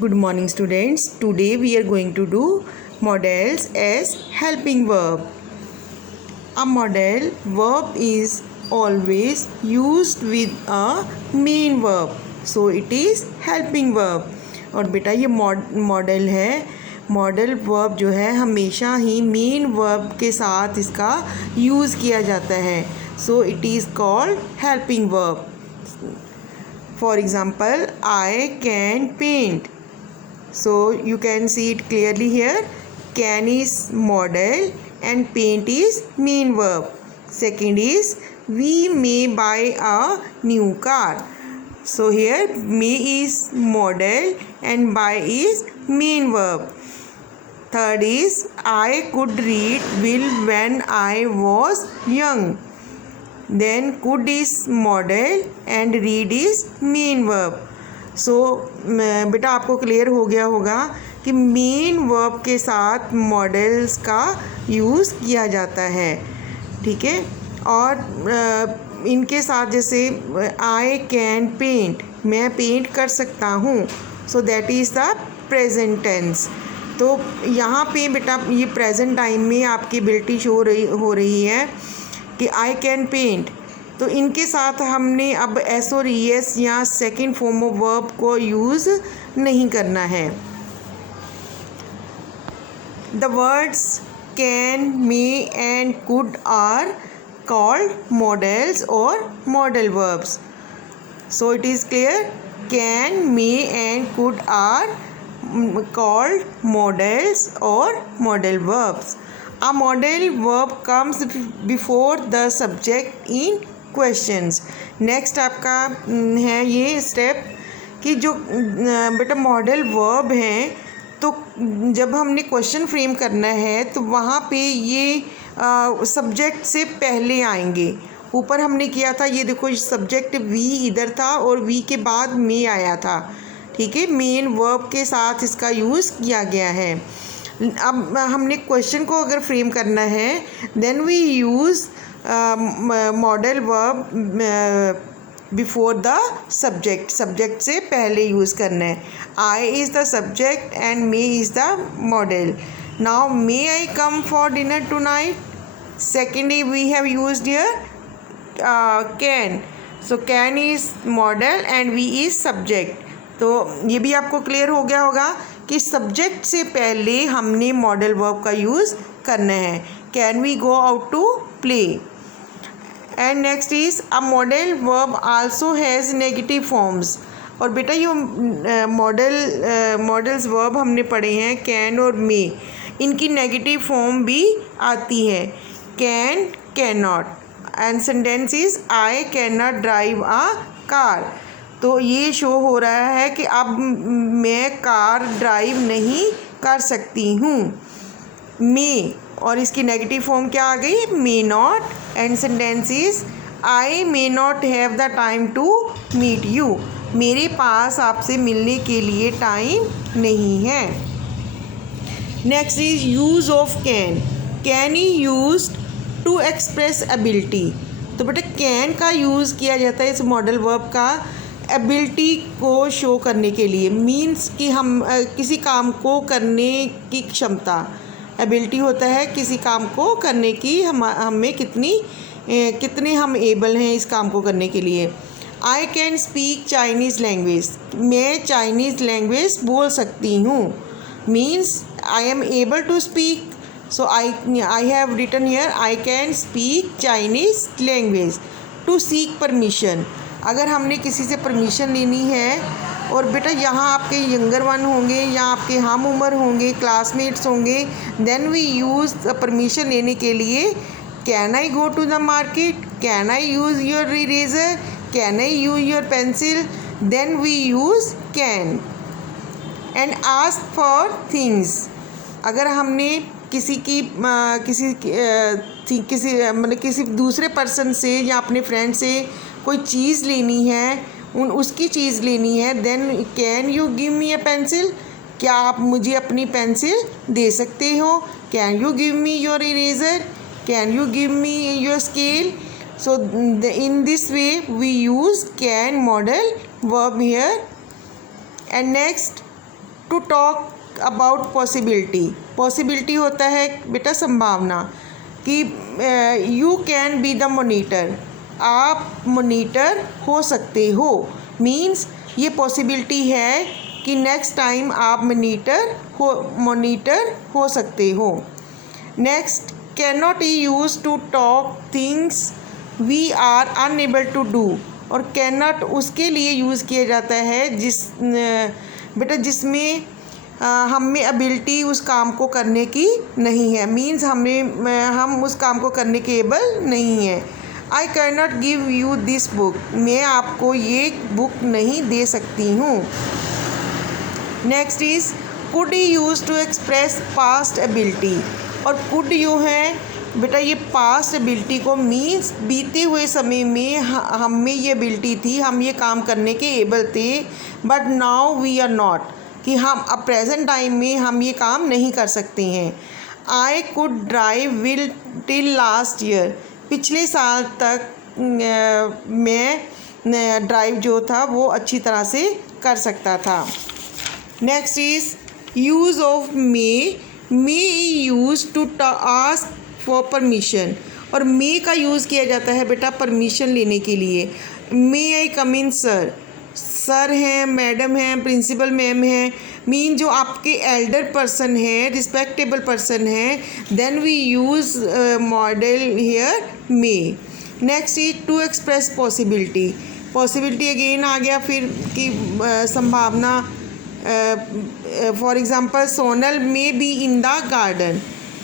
Good morning students. Today we are going to do models as helping verb. A model verb is always used with a main verb. So it is helping verb. और बेटा ये model है. Modal verb जो है हमेशा ही main verb के साथ इसका यूज़ किया जाता है. सो it is called helping verb. For example, I can paint. So you can see it clearly here. Can is model and paint is main verb. Second is we may buy a new car. So here may is model and buy is main verb. Third is I could read well when I was young. Then could is model and read is main verb. सो बेटा आपको clear हो गया होगा कि main verb के साथ models का use किया जाता है. ठीक है. और इनके साथ जैसे आई कैन पेंट, मैं पेंट कर सकता हूँ. So that is the present tense. तो यहाँ पे बेटा ये प्रेजेंट टाइम में आपकी एबिलिटी शो हो रही है कि आई कैन पेंट. तो इनके साथ हमने अब एस और ई एस या सेकेंड फॉर्म ऑफ वर्ब को यूज़ नहीं करना है. The words can, may and could are called modals और modal verbs. So it is clear. Can, may and could are called models or model verbs. A model verb comes before the subject in questions. Next आपका है ये step कि जो बेटा modal verb हैं तो जब हमने क्वेश्चन फ्रेम करना है तो वहाँ पे ये सब्जेक्ट से पहले आएंगे. ऊपर हमने किया था ये देखो सब्जेक्ट वी इधर था और वी के बाद मे आया था. ठीक है. मेन वर्ब के साथ इसका यूज़ किया गया है. अब हमने क्वेश्चन को अगर फ्रेम करना है then we use modal verb before the subject. Subject से पहले यूज़ करना है. I is the subject and may is the modal. Now may I come for dinner tonight. Secondly we have used here can. So can is modal and we is subject. तो ये भी आपको clear हो गया होगा कि subject से पहले हमने मॉडल वर्ब का यूज़ करना है. Can we go out to play. And next is a modal verb also has negative forms. और बेटा ये मॉडल्स वर्ब हमने पढ़े हैं कैन और मे. इनकी नेगेटिव फॉर्म भी आती है. Can, can not. And sentence is I can not drive a car. तो ये शो हो रहा है कि अब मैं कार ड्राइव नहीं कर सकती हूँ. मे और इसकी नेगेटिव फॉर्म क्या आ गई? May not. And sentence is I may not have the time to meet you. मेरे पास आपसे मिलने के लिए टाइम नहीं है. Next is use of can. Can is use to express ability. तो बेटा कैन का यूज़ किया जाता है इस मॉडल वर्ब का एबिलिटी को शो करने के लिए. मीन्स कि हम किसी काम को करने की क्षमता. एबिलिटी होता है किसी काम को करने की हमें कितने हम एबल हैं इस काम को करने के लिए. I can speak Chinese language. मैं चाइनीज़ लैंग्वेज बोल सकती हूँ. Means I am able to speak. So I have written here I can speak Chinese language. To seek permission. अगर हमने किसी से परमिशन लेनी है और बेटा यहाँ आपके यंगर वन होंगे या आपके हम उम्र होंगे, क्लासमेट्स होंगे, देन वी यूज़ परमिशन लेने के लिए can I go to the market, can I use your eraser, can I use your pencil. Then we use can. And ask for things. अगर हमने किसी दूसरे पर्सन से या अपने फ्रेंड से कोई चीज़ लेनी है, उसकी चीज़ लेनी है, then can you give me a pencil. क्या आप मुझे अपनी पेंसिल दे सकते हो. Can you give me your eraser, can you give me your scale. So in this way we use can modal verb here. And next to talk about possibility, possibility होता है बेटा संभावना, कि you can be the monitor, आप monitor हो सकते हो, means ये पॉसिबिलिटी है कि नेक्स्ट टाइम आप मोनीटर हो सकते हो। Next, cannot is use to talk things we are unable to do, और कैन नॉट उसके लिए यूज़ किया जाता है बेटा जिसमें हम में एबिलिटी उस काम को करने की नहीं है, मीन्स हम उस काम को करने के एबल नहीं है। I can not give you this book, मैं आपको ये बुक नहीं दे सकती हूँ। Next is could he use to express past ability, और कुड यू है बेटा ये पास्ट एबिलिटी को मीन्स बीते हुए समय में हम में ये एबिलिटी थी, हम ये काम करने के एबल थे, but now we are not, कि हम अब प्रेजेंट टाइम में हम ये काम नहीं कर सकते हैं। I could drive will till last year, पिछले साल तक मैं ड्राइव जो था वो अच्छी तरह से कर सकता था। Next is use of may use to ask for permission, और मे का यूज़ किया जाता है बेटा परमिशन लेने के लिए। May I come in sir, sir हैं, मैडम हैं, प्रिंसिपल मैम हैं, मीन जो आपके एल्डर पर्सन है, रिस्पेक्टेबल पर्सन है, then we use modal here may. Next is to express possibility, possibility again आ गया फिर कि संभावना, for example Sonal may be in the garden,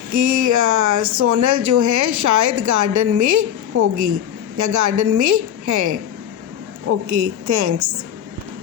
कि सोनल जो है शायद गार्डन में होगी या गार्डन में है। Okay, thanks.